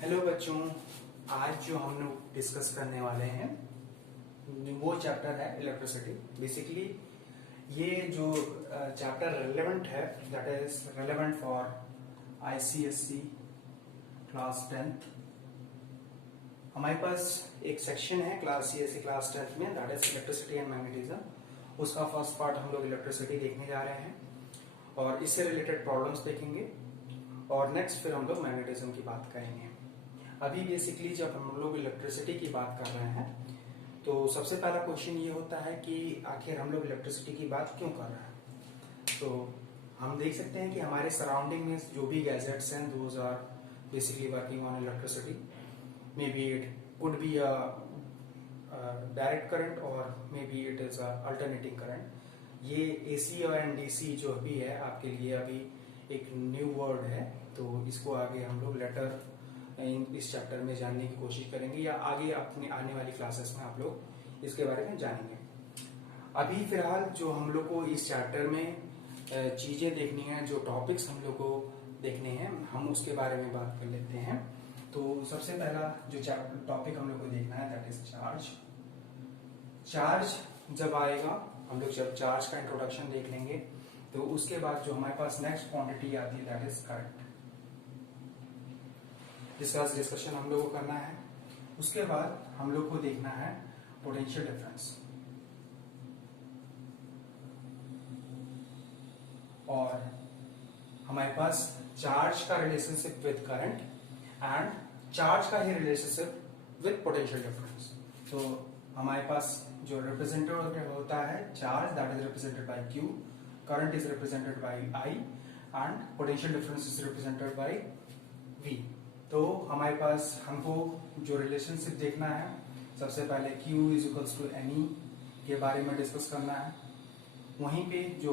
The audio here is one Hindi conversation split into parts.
हेलो बच्चों, आज जो हम लोग डिस्कस करने वाले हैं वो चैप्टर है इलेक्ट्रिसिटी। बेसिकली ये जो चैप्टर रेलेवेंट है, that is relevant for ICSC class 10th। हमारे पास एक सेक्शन है क्लास सीएससी क्लास 10th में, that is electricity and magnetism. उसका फर्स्ट पार्ट हम लोग इलेक्ट्रिसिटी देखने जा रहे हैं और इससे रिलेटेड प्रॉब्लम्स देखेंगे और नेक्स्ट फिर हम लोग मैग्नेटिज्म की बात करेंगे। अभी बेसिकली जब हम लोग इलेक्ट्रिसिटी की बात कर रहे हैं तो सबसे पहला क्वेश्चन ये होता है कि आखिर हम लोग इलेक्ट्रिसिटी की बात क्यों कर रहे हैं। तो हम देख सकते हैं कि हमारे सराउंडिंग में जो भी गैजेट्स हैं those are basically working on electricity. May be it could be a direct current or may be it is a alternating current. ये एसी और एनडीसी जो भी है आपके लिए अभी एक न्यू वर्ड है, तो इसको आगे हम लोग लेटर इस चैप्टर में जानने की कोशिश करेंगे या आगे अपने आने वाली क्लासेस में आप लोग इसके बारे में जानेंगे। अभी फिलहाल जो हम लोग को इस चैप्टर में चीजें देखनी है, जो टॉपिक्स हम लोग को देखने हैं, हम उसके बारे में बात कर लेते हैं। तो सबसे पहला जो टॉपिक हम लोग को देखना है दैट इज चार्ज। चार्ज जब आएगा, हम लोग जब चार्ज का इंट्रोडक्शन देख लेंगे तो उसके बाद जो हमारे पास नेक्स्ट क्वांटिटी आती है दैट इज करंट, जिसका डिस्कशन हम लोग को करना है। उसके बाद हम लोग को देखना है पोटेंशियल डिफरेंस और हमारे पास चार्ज का relationship with current and charge का ही रिलेशनशिप विद पोटेंशियल डिफरेंस। तो हमारे पास जो रिप्रेजेंटेटिव होता है charge, that is represented by Q, current is represented by I and potential difference is represented by V। तो हमारे पास हमको जो रिलेशनशिप देखना है, सबसे पहले Q is equals to NE के बारे में डिस्कस करना है। वहीं पे जो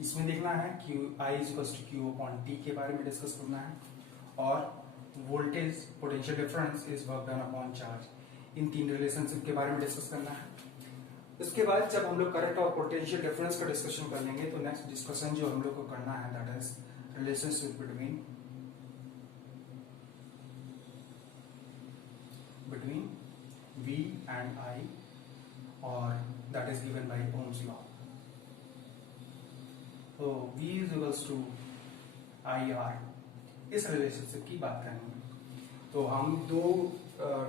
इसमें देखना है I is equals to Q upon T के बारे में डिस्कस करना है और voltage potential difference is work done upon charge. इन तीन रिलेशनशिप के बारे में डिस्कस करना है। उसके बाद जब हम लोग करंट और पोटेंशियल डिफरेंस का डिस्कशन कर लेंगे तो नेक्स्ट डिस्कशन जो हम लोग को करना है that is relationship between V and I, or that is given by Ohm's law. तो V is equals to IR, इस रिलेशनशिप की बात करनी है। तो हम दो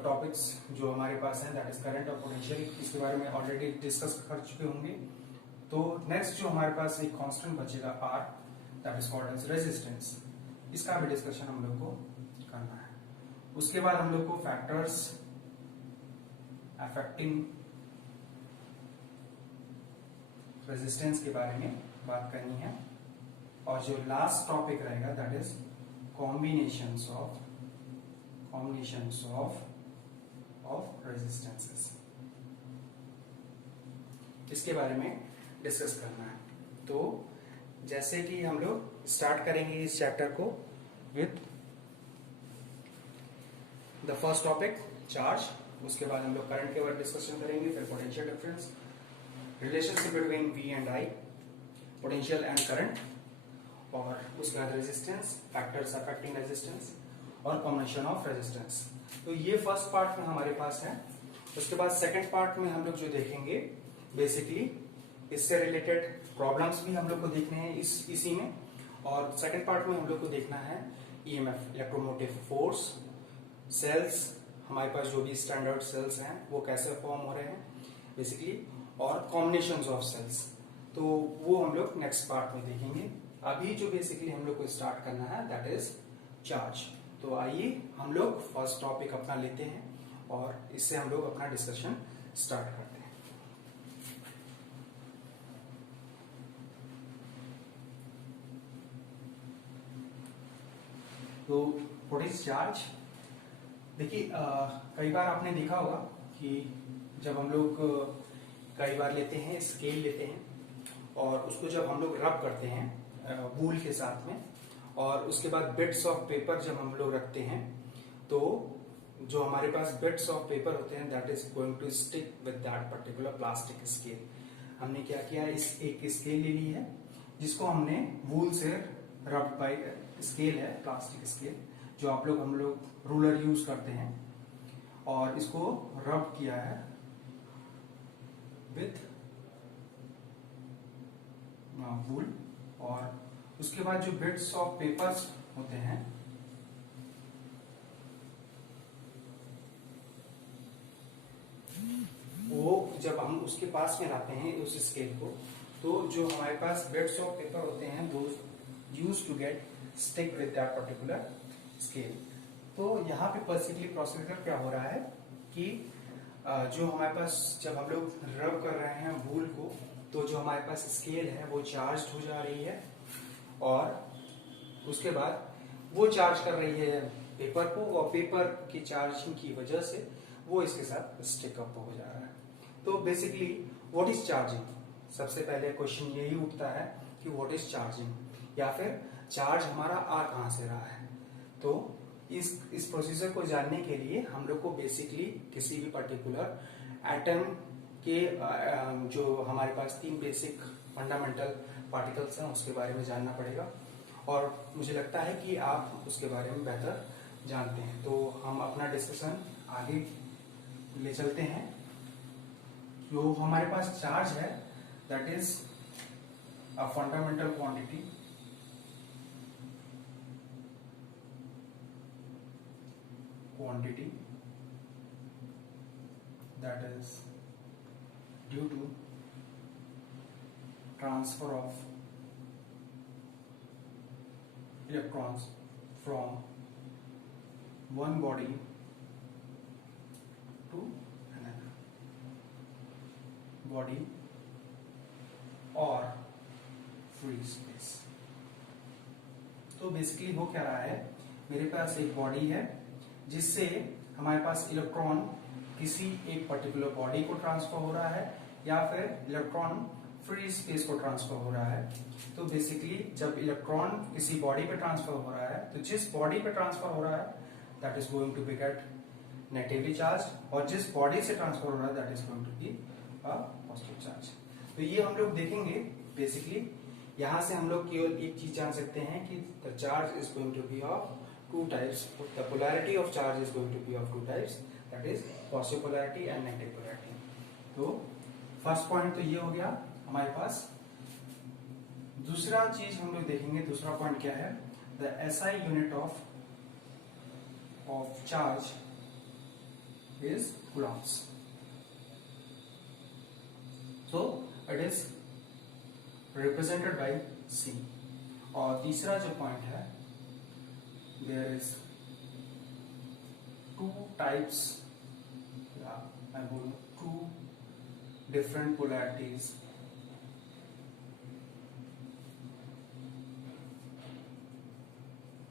टॉपिक्स जो हमारे पास हैं दैट इज करंट और पोटेंशियल, इसके बारे में ऑलरेडी डिस्कस कर चुके होंगे। तो नेक्स्ट जो हमारे पास एक कांस्टेंट बचेगा R, that is called as resistance. इसका भी डिस्कशन हम लोग को करना है। उसके बाद हम लोग को फैक्टर्स अफेक्टिंग रेजिस्टेंस के बारे में बात करनी है और जो लास्ट टॉपिक रहेगा that is combinations of resistances, इसके बारे में डिस्कस करना है। तो जैसे कि हम लोग स्टार्ट करेंगे इस चैप्टर को with the first topic charge. उसके बाद हम लोग करंट के बारे में डिस्कशन करेंगे, फिर potential difference, relationship between V and I, potential and current, और उसके बाद रेजिस्टेंस, फैक्टर्स अफेक्टिंग रेजिस्टेंस और कॉम्बिनेशन ऑफ रेजिस्टेंस। तो ये फर्स्ट पार्ट में हमारे पास है। उसके बाद सेकंड पार्ट में हम लोग जो देखेंगे बेसिकली इससे रिलेटेड प्रॉब्लम्स भी हम लोग को देखने हैं इसी में, और सेकंड पार्ट में हम लोग को देखना है EMF, इलेक्ट्रोमोटिव फोर्स, सेल्स, हमारे पास जो भी स्टैंडर्ड सेल्स हैं वो कैसे फॉर्म हो रहे हैं बेसिकली, और कॉम्बिनेशंस ऑफ सेल्स। तो वो हम लोग नेक्स्ट पार्ट में देखेंगे। अभी जो बेसिकली हम लोग को स्टार्ट करना है दैट इज चार्ज। तो आइए हम लोग फर्स्ट टॉपिक अपना लेते हैं और इससे हम लोग अपना डिस्कशन स्टार्ट करते हैं। तो व्हाट इज चार्ज? देखिए कई बार आपने देखा होगा कि जब हम लोग कई बार लेते हैं स्केल लेते हैं और उसको जब हम लोग रब करते हैं वूल के साथ में, और उसके बाद बिट्स ऑफ पेपर जब हम लोग रखते हैं तो जो हमारे पास बिट्स ऑफ पेपर होते हैं that is going to stick with that particular plastic scale. हमने क्या किया, इस एक स्केल ले ली है जिसको हमने वूल से रब बाय स्केल है, प्लास्टिक स्केल, जो हम लोग रूलर यूज करते हैं, और इसको रब किया है विथ वूल। और उसके बाद जो बिट्स ऑफ पेपर्स होते हैं वो जब हम उसके पास में लाते हैं उस स्केल को, तो जो हमारे पास बिट्स ऑफ पेपर होते हैं those use to get stick with that particular scale. तो यहाँ पे बेसिकली प्रोसीजर क्या हो रहा है कि जो हमारे पास जब हम लोग रब कर रहे हैं वूल को, तो जो हमारे पास स्केल है वो चार्ज हो जा रही है, और उसके बाद वो चार्ज कर रही है पेपर को, और पेपर की चार्जिंग की वजह से वो इसके साथ स्टिक अप हो जा रहा है। तो बेसिकली व्हाट इज चार्जिंग, सबसे पहले क्वेश्चन यही उठता है कि व्हाट इज चार्जिंग, या फिर चार्ज हमारा आ कहां से रहा है। तो इस प्रोसीजर को जानने के लिए हम लोग को बेसिकली किसी भी पर्टिकुलर एटम के जो हमारे पास 3 बेसिक फंडामेंटल पार्टिकल्स हैं उसके बारे में जानना पड़ेगा, और मुझे लगता है कि आप उसके बारे में बेहतर जानते हैं। तो हम अपना डिस्कशन आगे ले चलते हैं। जो हमारे पास चार्ज है that is a fundamental quantity that is due to transfer of electrons from one body to another body or free space। तो बेसिकली हो क्या रहा है, मेरे पास एक बॉडी है जिससे हमारे पास इलेक्ट्रॉन किसी एक पर्टिकुलर बॉडी को ट्रांसफर हो रहा है, या फिर इलेक्ट्रॉन फ्री स्पेस को ट्रांसफर हो रहा है। तो बेसिकली जब इलेक्ट्रॉन किसी बॉडी पे ट्रांसफर हो रहा है, तो जिस बॉडी पे ट्रांसफर हो रहा है that is going to be get negatively charge, और जिस बॉडी से ट्रांसफर हो रहा है that is going to be a positive charge. तो ये हम लोग देखेंगे। बेसिकली यहां से हम लोग केवल एक चीज जान सकते हैं कि the charge is going to be of two types, the polarity of charge is going to be of two types, that is positive polarity and negative polarity। तो फर्स्ट पॉइंट तो ये हो गया हमारे पास। दूसरा चीज हम लोग देखेंगे, दूसरा पॉइंट क्या है, the SI unit of charge is coulombs। so it is represented by C। और तीसरा जो पॉइंट है, there is two types, I बोलूं two different polarities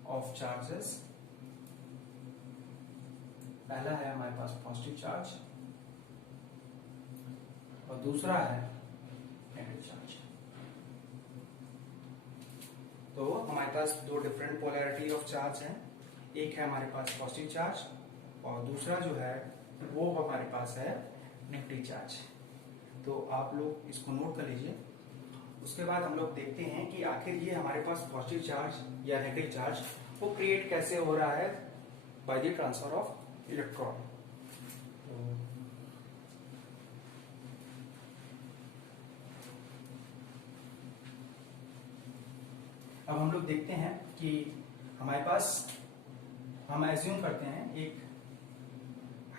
of charges। पहला है हमारे पास पॉजिटिव चार्ज और दूसरा है नेगेटिव चार्ज। तो हमारे पास दो डिफरेंट पोलैरिटी ऑफ चार्ज हैं, एक है हमारे पास पॉजिटिव चार्ज और दूसरा जो है वो हमारे पास है नेगेटिव चार्ज। तो आप लोग इसको नोट कर लीजिए। उसके बाद हम लोग देखते हैं कि आखिर ये हमारे पास पॉजिटिव चार्ज या नेगेटिव चार्ज वो क्रिएट कैसे हो रहा है by the transfer of electron. अब हम लोग देखते हैं कि हमारे पास, हम एज्यूम करते हैं एक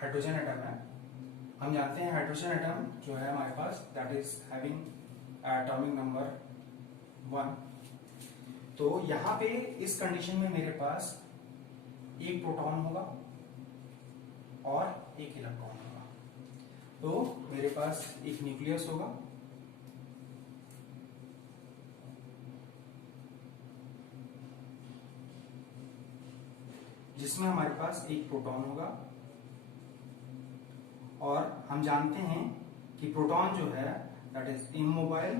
हाइड्रोजन एटम है। हम जानते हैं हाइड्रोजन एटम जो है हमारे पास that is having atomic number 1। तो यहां पे इस कंडीशन में मेरे पास एक प्रोटॉन होगा और एक इलेक्ट्रॉन होगा। तो मेरे पास एक न्यूक्लियस होगा जिसमें हमारे पास एक प्रोटॉन होगा, और हम जानते हैं कि प्रोटॉन जो है that is immobile,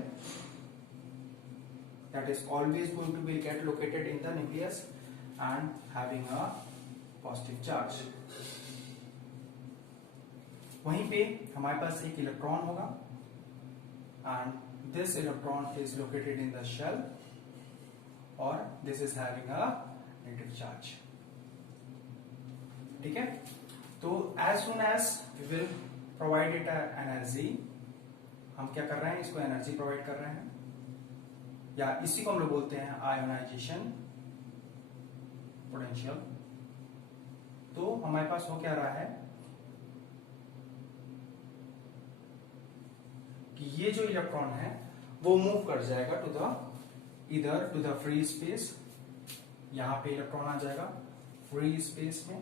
that is always going to be get located in the nucleus and having a positive charge. वहीं पे हमारे पास एक इलेक्ट्रॉन होगा and this electron is located in the shell और this is having a negative charge. ठीक है। तो as soon as we will provide it energy, हम क्या कर रहे हैं, इसको एनर्जी प्रोवाइड कर रहे हैं, या इसी को हम लोग बोलते हैं आयोनाइजेशन पोटेंशियल। तो हमारे पास हो क्या रहा है कि ये जो इलेक्ट्रॉन है वो मूव कर जाएगा टू द इधर टू द फ्री स्पेस, यहां पे इलेक्ट्रॉन आ जाएगा फ्री स्पेस में,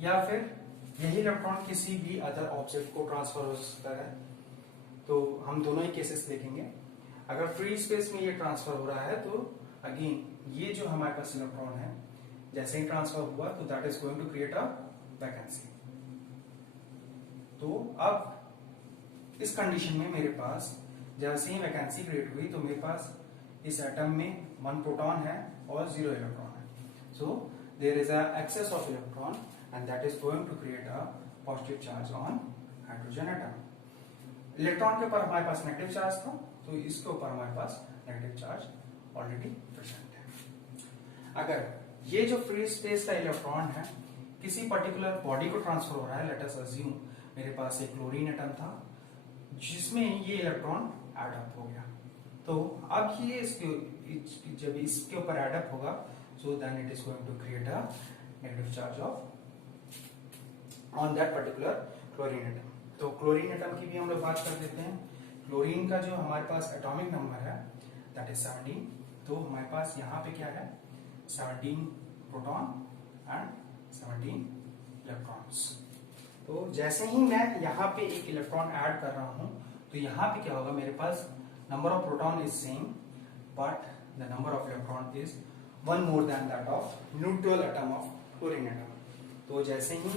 या फिर यही इलेक्ट्रॉन किसी भी अदर ऑब्जेक्ट को ट्रांसफर हो सकता है। तो हम दोनों ही केसेस देखेंगे। अगर फ्री स्पेस में ये ट्रांसफर हो रहा है तो अगेन ये जो हमारे पास इलेक्ट्रॉन है जैसे ही ट्रांसफर हुआ तो that is going to create a vacancy. तो अब इस कंडीशन में मेरे पास जैसे ही वैकेंसी क्रिएट हुई तो मेरे पास इस एटम में 1 प्रोटॉन है और 0 इलेक्ट्रॉन है। So there is a excess of electron and that is going to create a positive charge on hydrogen atom. Electron के ऊपर हमारे पास नेगेटिव चार्ज था, तो इसके ऊपर हमारे पास नेगेटिव चार्ज ऑलरेडी प्रेजेंट है। अगर ये जो फ्री स्पेस का इलेक्ट्रॉन है किसी पर्टिकुलर बॉडी को ट्रांसफर हो रहा है, लेट अस अज्यूम मेरे पास एक क्लोरीन एटम था जिसमें ये इलेक्ट्रॉन एड अप हो गया, तो अब ये जब इसके ऊपर एड अप होगा so then it is going to create a negative charge of on that particular chlorine atom. तो क्लोरीन एटम की भी हम लोग बात कर देते हैं। क्लोरीन का जो हमारे पास एटॉमिक नंबर है दैट इज 17। तो हमारे पास यहाँ पे क्या है 17 प्रोटॉन एंड 17 इलेक्ट्रॉन्स। तो जैसे ही मैं यहाँ पे एक इलेक्ट्रॉन ऐड कर रहा हूं तो यहाँ पे क्या होगा, मेरे पास number of proton is same but the number of electron is 1 more than that of neutral atom of chlorine atom. तो जैसे ही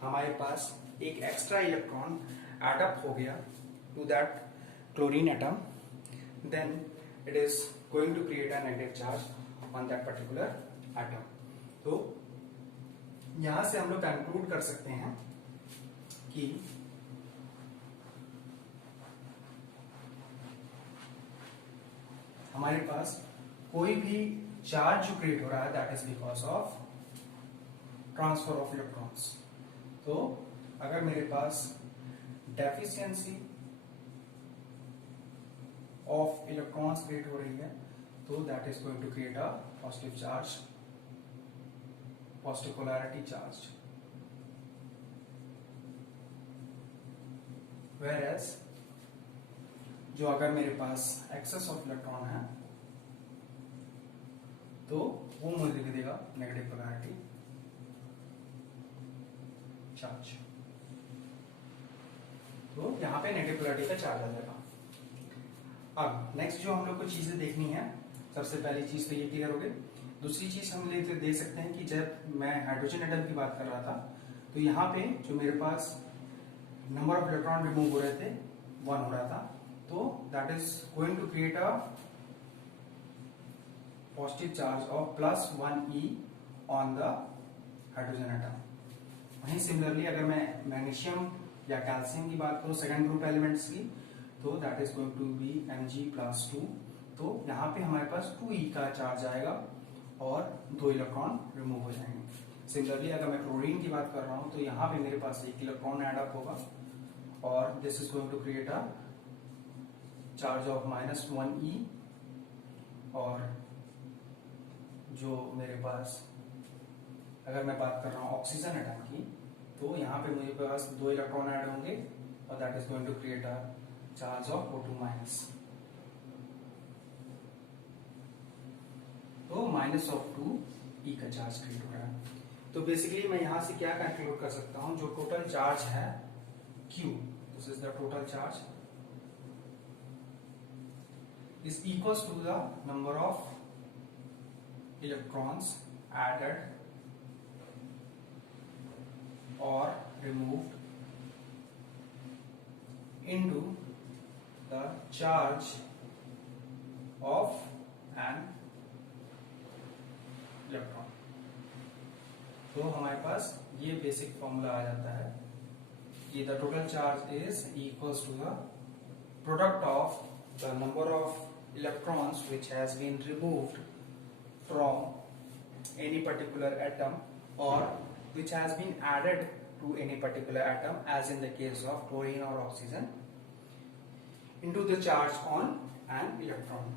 हमारे पास एक एक्स्ट्रा इलेक्ट्रॉन एड अप हो गया to that chlorine atom, then it is going to create a negative charge on that particular atom. तो यहां से हम लोग कंक्लूड कर सकते हैं कि हमारे पास कोई भी चार्ज जो क्रिएट हो रहा है that is because of transfer of electrons. तो अगर मेरे पास डेफिशिएंसी ऑफ इलेक्ट्रॉन्स क्रिएट हो रही है तो that is going to create a positive charge, positive polarity charge. Whereas जो अगर मेरे पास एक्सेस ऑफ इलेक्ट्रॉन है तो वो मुझे देगा नेगेटिव पोलैरिटी चार्ज। तो यहां पे नेगेटिव पोलैरिटी का चार्ज आ जाएगा। अब नेक्स्ट जो हम लोग को चीजें देखनी है, सबसे पहली चीज तो ये क्लियर हो गई। दूसरी चीज हम दे सकते हैं कि जब मैं हाइड्रोजन एटम की बात कर रहा था तो यहाँ पे जो मेरे पास नंबर ऑफ इलेक्ट्रॉन रिमूव हो रहे थे 1 हो रहा था, तो that is going to create a positive charge of +1e on the hydrogen atom. वहीं सिमिलरली अगर मैं मैग्नीशियम या कैल्शियम की बात करूं सेकंड ग्रुप एलिमेंट्स की, तो that is going to be Mg+2। तो यहाँ पे हमारे पास 2e का चार्ज आएगा और 2 इलेक्ट्रॉन रिमूव हो जाएंगे। सिमिलरली अगर मैं क्लोरीन की बात कर रहा हूं तो यहाँ पे मेरे पास 1 इलेक्ट्रॉन एड अप होगा और this is going to create a charge of -1e। और जो मेरे पास अगर मैं बात कर रहा हूं ऑक्सीजन एटम की, तो यहाँ पे मेरे पास 2 इलेक्ट्रॉन ऐड होंगे और that is going to create a charge of O2-। तो -2e का चार्ज क्रिएट हो रहा है। तो बेसिकली मैं यहां से क्या कंक्लूड कर सकता हूं, जो टोटल चार्ज है Q, this is the total charge, is equals to the number of electrons added or removed into the charge of an electron। तो हमारे पास ये बेसिक फॉर्मूला आ जाता है कि the total charge is equals to the product of the number of electrons which has been removed from any particular atom or which has been added to any particular atom, as in the case of chlorine or oxygen, into the charge on an electron.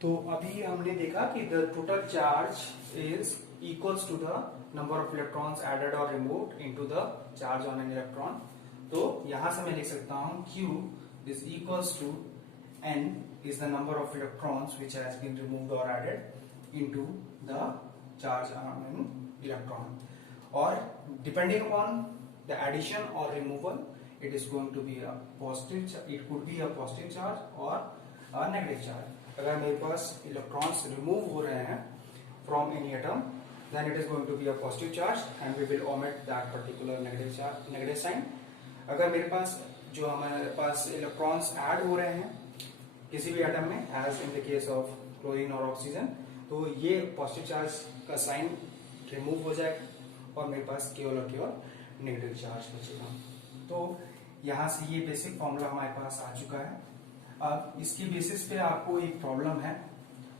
तो अभी हमने देखा कि the total charge is equals to the number of electrons added or removed into the charge on an electron. तो यहां से मैं लिख सकता हूं Q is equals to N is the number of electrons which has been removed or added into the charge on an electron. Or depending upon the addition or removal, it is going to be a positive. It could be a positive charge or a negative charge. अगर मेरे पास electrons remove हो रहे हैं from any atom, then it is going to be a positive charge and we will omit that particular negative charge, negative sign. अगर मेरे पास जो हमारे पास electrons add हो रहे हैं किसी भी एटम में, as in the case of chlorine और oxygen, तो ये पॉजिटिव चार्ज का साइन रिमूव हो जाएगा और मेरे पास केवल और केवल नेगेटिव चार्ज बचेगा. तो यहाँ से ये बेसिक फॉर्मूला हमारे पास आ चुका है. अब इसकी बेसिस पे आपको एक प्रॉब्लम है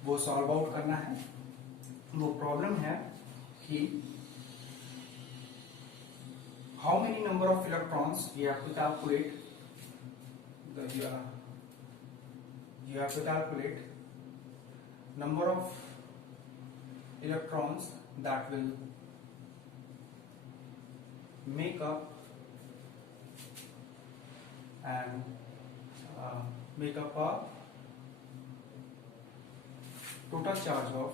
वो सॉल्व आउट करना है. वो प्रॉब्लम है कि how many number of electrons you have to calculate number of electrons that will make up a total charge of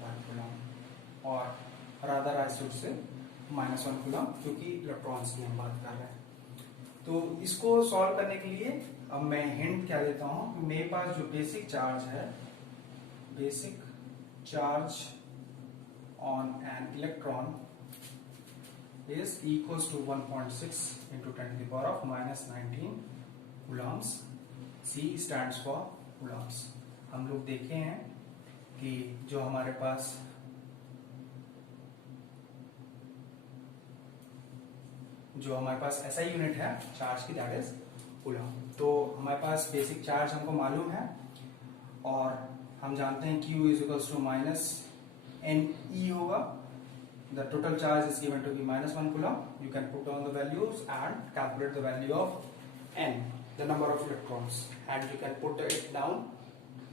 1 coulomb, or rather I should say -1 coulomb, क्योंकि इलेक्ट्रॉन्स की हम बात कर रहे हैं. तो इसको सॉल्व करने के लिए अब मैं हिंट क्या देता हूं कि मेरे पास जो बेसिक चार्ज है, basic charge on an electron is equals to 1.6 into 10 to the power of -19 coulombs. C stands for coulombs. हम लोग देखे हैं कि जो हमारे पास ऐसा यूनिट है चार्ज की, दैट इज कूलम. तो हमारे पास बेसिक चार्ज हमको मालूम है और हम जानते हैं Q is equals to -NE होगा. The total charge is given to be -1 coulomb. You can put down the values and calculate the value of N, the number of electrons, and you can put it down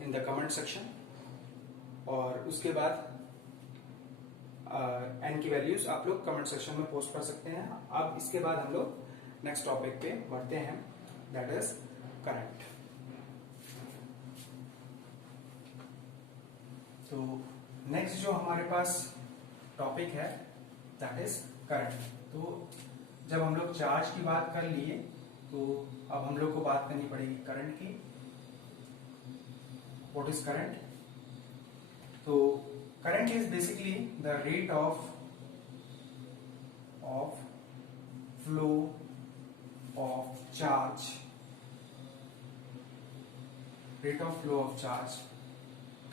in the comment section. और उसके बाद N की वैल्यूज आप लोग कमेंट सेक्शन में पोस्ट कर सकते हैं. अब इसके बाद हम लोग नेक्स्ट टॉपिक पे बढ़ते हैं, दैट इज करंट. तो नेक्स्ट जो हमारे पास टॉपिक है दैट इज करंट. तो जब हम लोग चार्ज की बात कर लिए तो अब हम लोग को बात करनी पड़ेगी करंट की. What is current? तो current is basically the rate of flow of charge,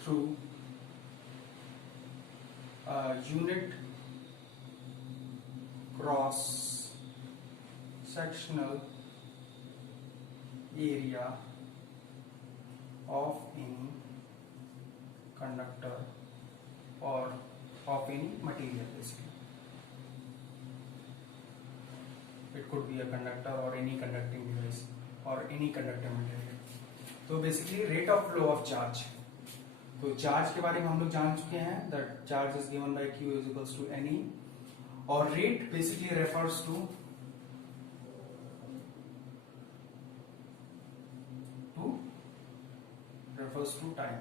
through a unit cross sectional area of any conductor or of any material. Basically it could be a conductor or any conducting device or any conducting material. तो basically rate of flow of charge. तो चार्ज के बारे में हम लोग जान चुके हैं that charge is given by Q is equals to NE, और rate basically refers to time.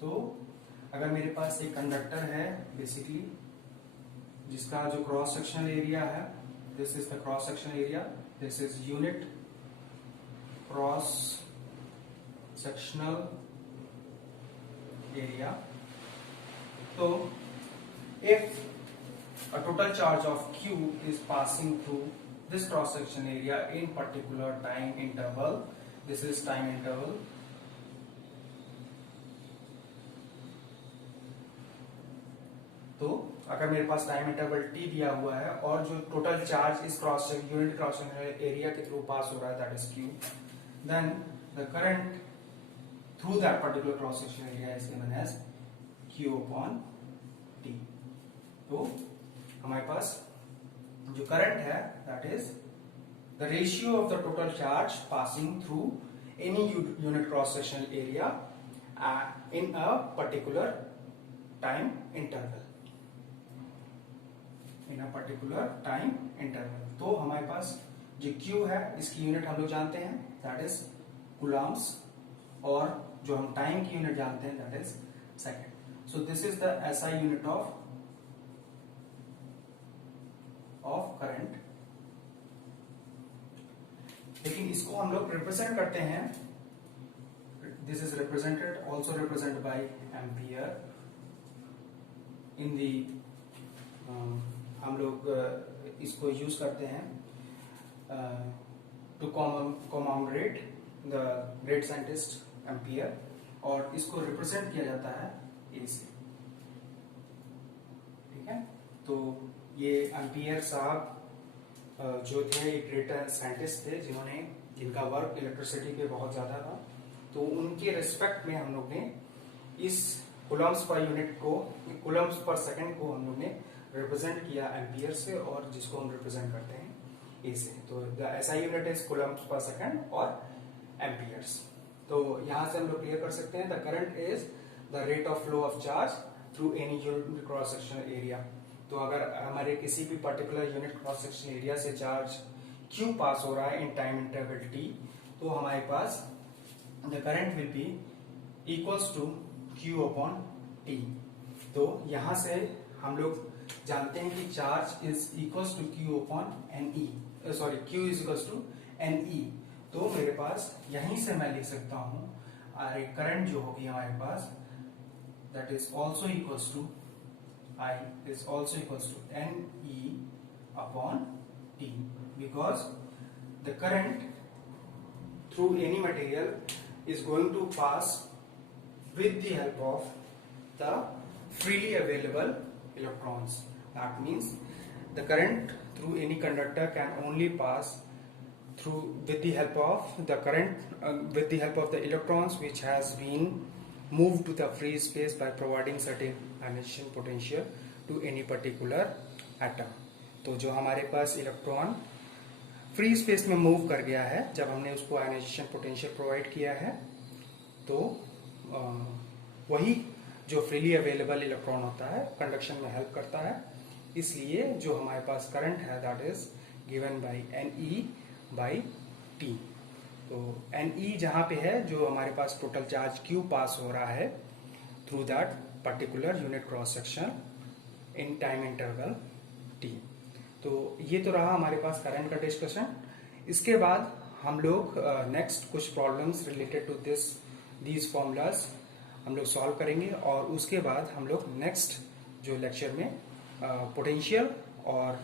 तो अगर मेरे पास एक कंडक्टर है बेसिकली जिसका जो क्रॉस सेक्शनल एरिया है, this is the cross sectional area, this is unit cross sectional area. तो if a total charge of Q is passing through this cross section area in particular time interval, this is time interval, तो अगर मेरे पास टाइम इंटरवल T दिया हुआ है और जो टोटल चार्ज इस यूनिट क्रॉस सेक्शनल एरिया के थ्रू पास हो रहा है that is Q, then the current through that particular cross sectional area is given as Q upon T। तो हमारे पास जो करंट है that is the ratio of the total charge passing through any unit cross sectional area in a particular time interval, in a particular time interval। तो हमारे पास जो Q है इसकी यूनिट हम लोग जानते हैं that is coulombs, और जो हम टाइम की यूनिट जानते हैं that is second। So this is the SI unit of current। लेकिन इसको हम लोग रिप्रेजेंट करते हैं, this is represented also represent by ampere in the, हम लोग इसको यूज करते हैं to commemorate the great scientist ampere, और इसको रिप्रेजेंट किया जाता है ए से। ठीक है, तो ये एम्पियर साहब जो थे एक ग्रेट साइंटिस्ट थे जिनका वर्क इलेक्ट्रिसिटी पे बहुत ज्यादा था, तो उनके रिस्पेक्ट में हम लोग ने इस कूलम्स पर यूनिट को, कूलम्स पर सेकंड को हम लोग ने रिप्रेजेंट किया एम्पियर से, और जिसको हम रिप्रेजेंट करते हैं ए से। तो the SI unit is coulombs per second और एम्पियर्स। तो यहां से हम लोग क्लियर कर सकते हैं the current is the rate of flow of charge through any unit cross sectional area. तो अगर हमारे किसी भी particular unit cross section area से चार्ज Q पास हो रहा है इन टाइम इंटरवल T, तो हमारे पास the current will be equals to Q upon T। तो यहां से हम लोग जानते हैं कि charge is equals to Q upon NE, sorry Q is equals to NE। तो मेरे पास यहीं से मैं लिख सकता हूं करंट जो होगी हमारे पास that is also equals to I is also equals to NE upon T, because the current through any material is going to pass with the help of the freely available electrons. That means the current through any conductor can only pass through with the help of the current with the help of the electrons which has been moved to the free space by providing certain ionization potential to any particular atom। तो जो हमारे पास इलेक्ट्रॉन फ्री स्पेस में मूव कर गया है जब हमने उसको आयनाइजेशन पोटेंशियल प्रोवाइड किया है, तो वही जो फ्रीली अवेलेबल इलेक्ट्रॉन होता है कंडक्शन में हेल्प करता है। इसलिए जो हमारे पास करंट है that is given by NE by T। तो NE जहां पे है जो हमारे पास टोटल चार्ज Q पास हो रहा है through that particular unit cross section in time interval T। तो ये तो रहा हमारे पास करंट का डिस्कशन। इसके बाद हम लोग नेक्स्ट कुछ problems related to these formulas हम लोग सॉल्व करेंगे, और उसके बाद हम लोग नेक्स्ट जो लेक्चर में पोटेंशियल और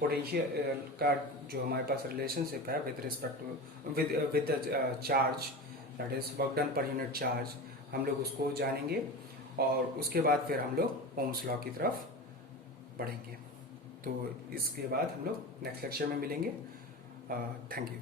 पोटेंशियल का जो हमारे पास रिलेशनशिप है with respect to with the charge that is work done per unit charge, हम लोग उसको जानेंगे, और उसके बाद फिर हम लोग ओम्स लॉ की तरफ बढ़ेंगे। तो इसके बाद हम लोग नेक्स्ट लेक्चर में मिलेंगे। Thank you.